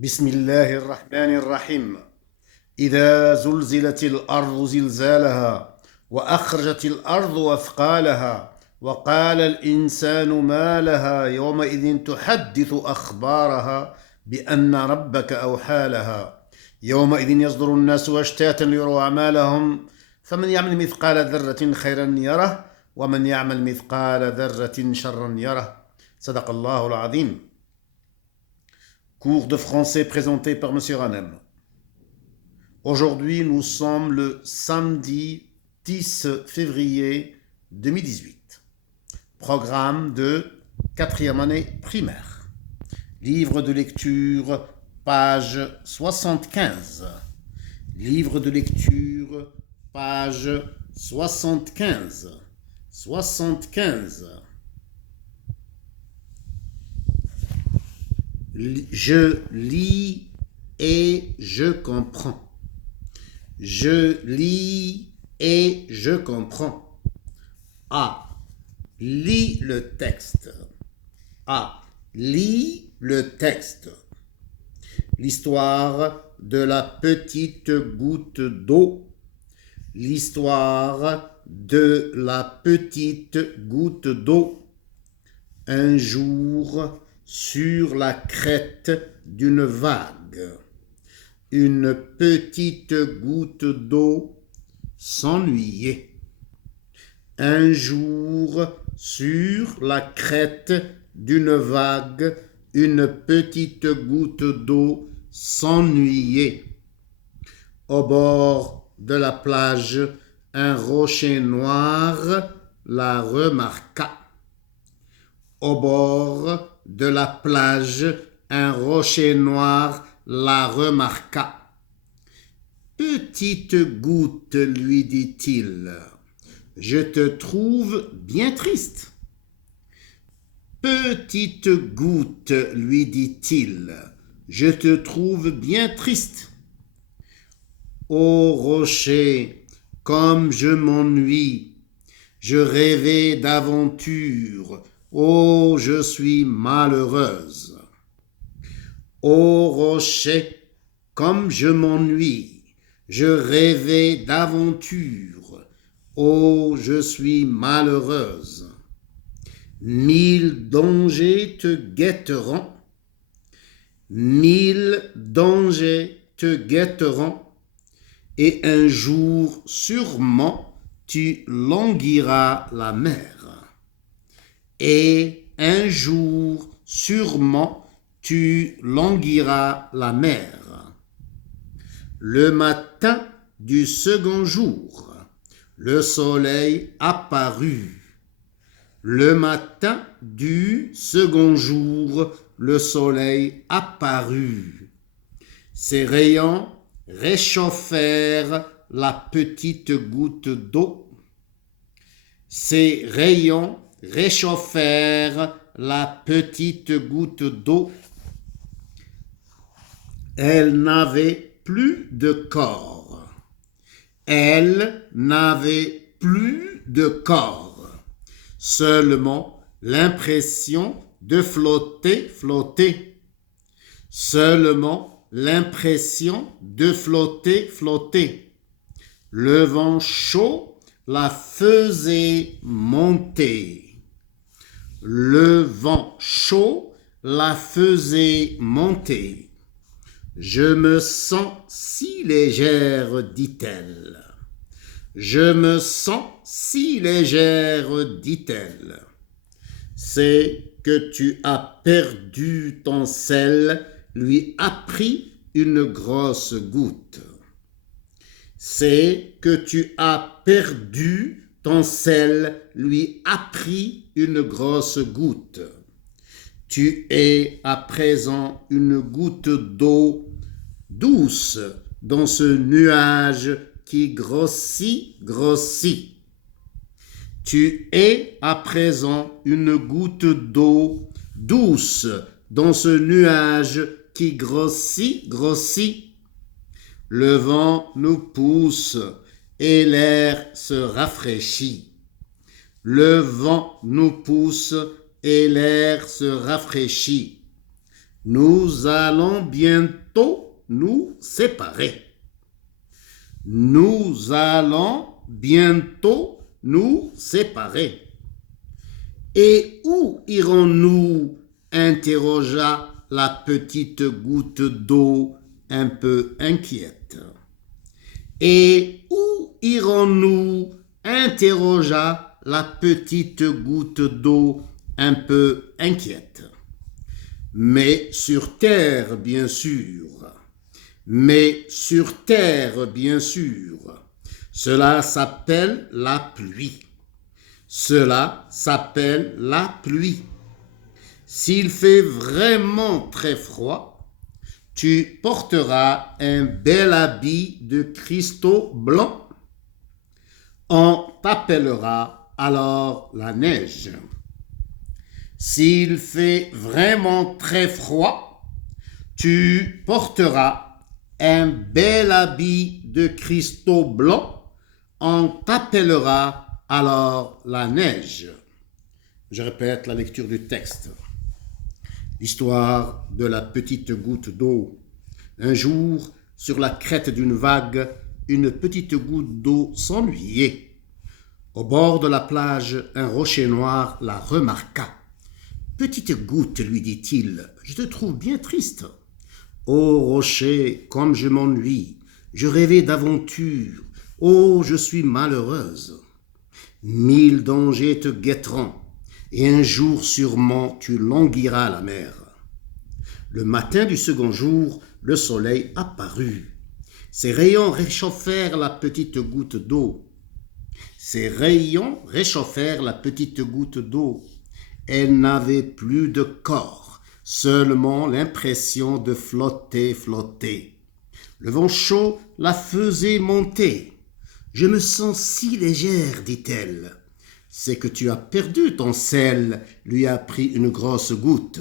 بسم الله الرحمن الرحيم. إذا زلزلت الأرض زلزالها وأخرجت الأرض أثقالها وقال الإنسان ما لها يومئذ تحدث أخبارها بأن ربك أوحى لها يومئذ يصدر الناس أشتاتا ليروا أعمالهم فمن يعمل مثقال ذرة خيرا يره ومن يعمل مثقال ذرة شرا يره. صدق الله العظيم. Cours de français présenté par M. Ranem. Aujourd'hui, nous sommes le samedi 10 février 2018. Programme de 4e année primaire. Livre de lecture, page 75. Livre de lecture, page 75. 75. Je lis et je comprends. Je lis et je comprends. A. Lis le texte. A. Lis le texte. L'histoire de la petite goutte d'eau. L'histoire de la petite goutte d'eau. Un jour, sur la crête d'une vague, une petite goutte d'eau s'ennuyait. Un jour, sur la crête d'une vague, une petite goutte d'eau s'ennuyait. Au bord de la plage, un rocher noir la remarqua. Au bord de la plage, un rocher noir la remarqua. « Petite goutte, lui dit-il, je te trouve bien triste. » Petite goutte, lui dit-il, je te trouve bien triste. Ô rocher, comme je m'ennuie, je rêvais d'aventure. Oh, je suis malheureuse. Ô rocher, comme je m'ennuie, je rêvais d'aventure. Oh, je suis malheureuse. 1000 dangers te guetteront. 1000 dangers te guetteront. Et un jour, sûrement, tu languiras la mer. Et un jour, sûrement, tu languiras la mer. Le matin du second jour, le soleil apparut. Le matin du second jour, le soleil apparut. Ses rayons réchauffèrent la petite goutte d'eau. Ses rayons réchauffèrent la petite goutte d'eau. Elle n'avait plus de corps. Elle n'avait plus de corps. Seulement l'impression de flotter. Seulement l'impression de flotter. Le vent chaud la faisait monter. Le vent chaud la faisait monter. Je me sens si légère, dit-elle. Je me sens si légère, dit-elle. C'est que tu as perdu ton sel, lui apprit une grosse goutte. C'est que tu as perdu ton sel, lui apprit une grosse goutte. Tu es à présent une goutte d'eau douce dans ce nuage qui grossit. Tu es à présent une goutte d'eau douce dans ce nuage qui grossit. Le vent nous pousse et l'air se rafraîchit. Le vent nous pousse et l'air se rafraîchit. Nous allons bientôt nous séparer. Nous allons bientôt nous séparer. Et où irons-nous? Interrogea la petite goutte d'eau un peu inquiète. Et où irons-nous? Interrogea la petite goutte d'eau un peu inquiète. Mais sur terre, bien sûr. Mais sur terre, bien sûr. Cela s'appelle la pluie. Cela s'appelle la pluie. S'il fait vraiment très froid, tu porteras un bel habit de cristaux blancs. On t'appellera alors la neige. S'il fait vraiment très froid, tu porteras un bel habit de cristaux blancs. On t'appellera alors la neige. Je répète la lecture du texte. L'histoire de la petite goutte d'eau. Un jour, sur la crête d'une vague, une petite goutte d'eau s'ennuyait. Au bord de la plage, un rocher noir la remarqua. « Petite goutte, lui dit-il, je te trouve bien triste. »« Ô rocher, comme je m'ennuie, je rêvais d'aventure. Oh, je suis malheureuse. 1000 dangers te guetteront, et un jour sûrement tu languiras la mer. » Le matin du second jour, le soleil apparut. Ses rayons réchauffèrent la petite goutte d'eau. Ses rayons réchauffèrent la petite goutte d'eau. Elle n'avait plus de corps, seulement l'impression de flotter, flotter. Le vent chaud la faisait monter. « Je me sens si légère, dit-elle. »« C'est que tu as perdu ton sel, lui apprit une grosse goutte.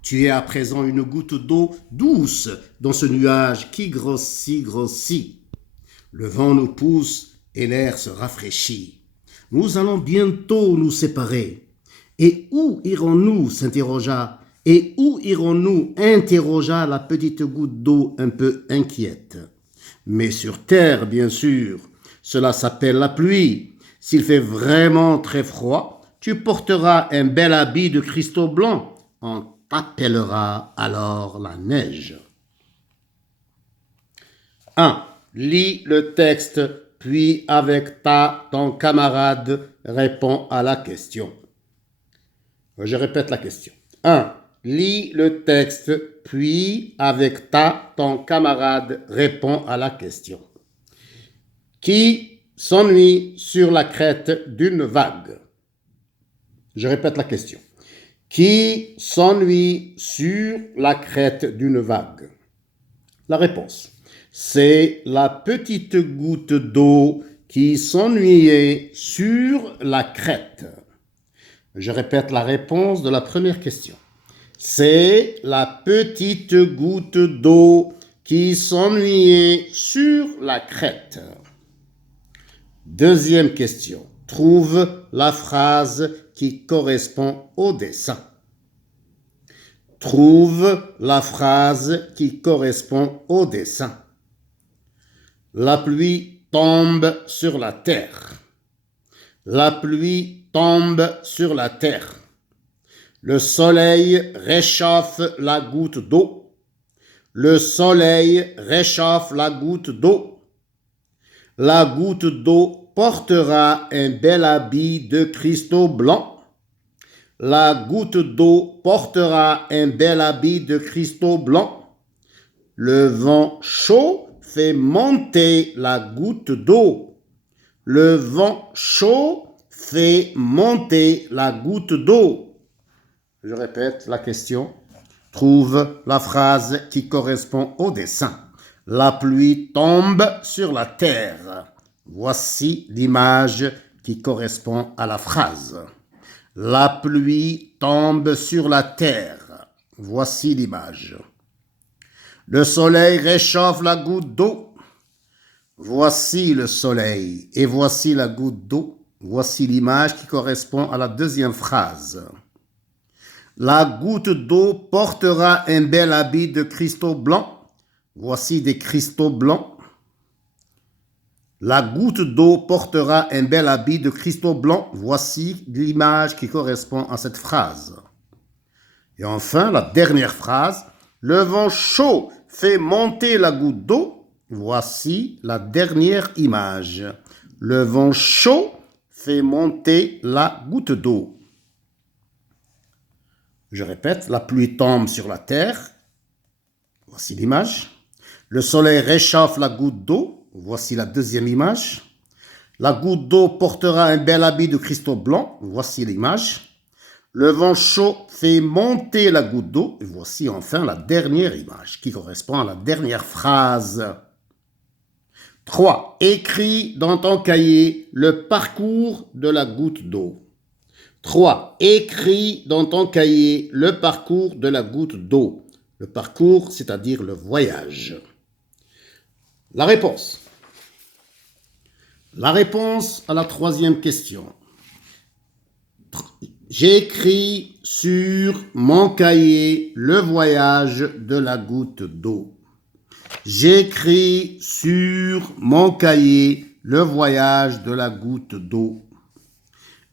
Tu es à présent une goutte d'eau douce dans ce nuage qui grossit, grossit. Le vent nous pousse et l'air se rafraîchit. Nous allons bientôt nous séparer. Et où irons-nous? S'interrogea. Et où irons-nous? Interrogea la petite goutte d'eau un peu inquiète. Mais sur terre, bien sûr. Cela s'appelle la pluie. S'il fait vraiment très froid, tu porteras un bel habit de cristaux blancs. On t'appellera alors la neige. 1. Lis le texte, puis avec ton camarade, réponds à la question. Je répète la question. 1. Lis le texte, puis avec ton camarade, réponds à la question. Qui s'ennuie sur la crête d'une vague? Je répète la question. Qui s'ennuie sur la crête d'une vague? La réponse. C'est la petite goutte d'eau qui s'ennuyait sur la crête. Je répète la réponse de la première question. C'est la petite goutte d'eau qui s'ennuyait sur la crête. Deuxième question. Trouve la phrase qui correspond au dessin. Trouve la phrase qui correspond au dessin. La pluie tombe sur la terre. La pluie tombe sur la terre. Le soleil réchauffe la goutte d'eau. Le soleil réchauffe la goutte d'eau. La goutte d'eau portera un bel habit de cristaux blancs. La goutte d'eau portera un bel habit de cristaux blancs. Le vent chaud fait monter la goutte d'eau. Le vent chaud fait monter la goutte d'eau. Je répète la question. Trouve la phrase qui correspond au dessin. La pluie tombe sur la terre. Voici l'image qui correspond à la phrase. La pluie tombe sur la terre. Voici l'image. Le soleil réchauffe la goutte d'eau. Voici le soleil et voici la goutte d'eau. Voici l'image qui correspond à la deuxième phrase. La goutte d'eau portera un bel habit de cristaux blancs. Voici des cristaux blancs. La goutte d'eau portera un bel habit de cristaux blancs. Voici l'image qui correspond à cette phrase. Et enfin, la dernière phrase. Le vent chaud fait monter la goutte d'eau. Voici la dernière image. Le vent chaud fait monter la goutte d'eau. Je répète, la pluie tombe sur la terre. Voici l'image. Le soleil réchauffe la goutte d'eau. Voici la deuxième image. La goutte d'eau portera un bel habit de cristaux blancs. Voici l'image. Le vent chaud fait monter la goutte d'eau. Et voici enfin la dernière image qui correspond à la dernière phrase. 3. Écris dans ton cahier le parcours de la goutte d'eau. 3. Écris dans ton cahier le parcours de la goutte d'eau. Le parcours, c'est-à-dire le voyage. La réponse. La réponse à la troisième question. J'écris sur mon cahier le voyage de la goutte d'eau. J'écris sur mon cahier le voyage de la goutte d'eau.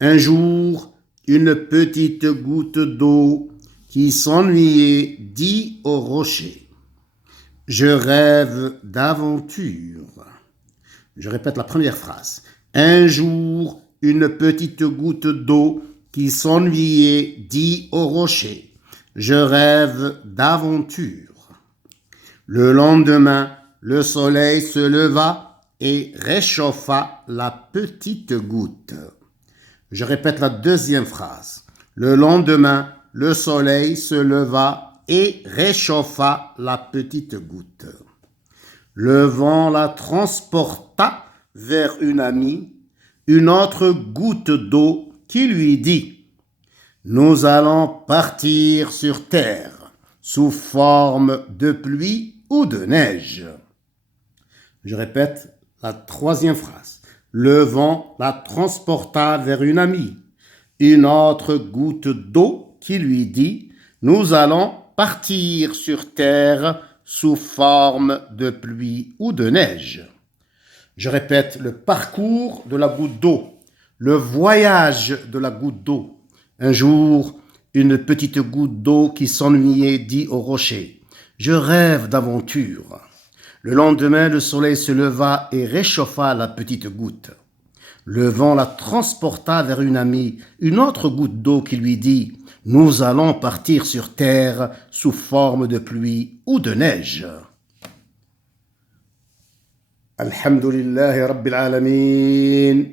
Un jour, une petite goutte d'eau qui s'ennuyait dit au rocher: je rêve d'aventure. Je répète la première phrase. Un jour, une petite goutte d'eau qui s'ennuyait dit au rocher: je rêve d'aventure. Le lendemain, le soleil se leva et réchauffa la petite goutte. Je répète la deuxième phrase. Le lendemain, le soleil se leva et réchauffa la petite goutte. Le vent la transporta vers une amie, une autre goutte d'eau qui lui dit: nous allons partir sur terre sous forme de pluie ou de neige. Je répète la troisième phrase. Le vent la transporta vers une amie, une autre goutte d'eau qui lui dit: nous allons partir sur terre sous forme de pluie ou de neige. Je répète le parcours de la goutte d'eau, le voyage de la goutte d'eau. Un jour, une petite goutte d'eau qui s'ennuyait dit au rocher: je rêve d'aventure. Le lendemain, le soleil se leva et réchauffa la petite goutte. Le vent la transporta vers une amie, une autre goutte d'eau qui lui dit: nous allons partir sur terre sous forme de pluie ou de neige. Alhamdulillahi Rabbil Alamin.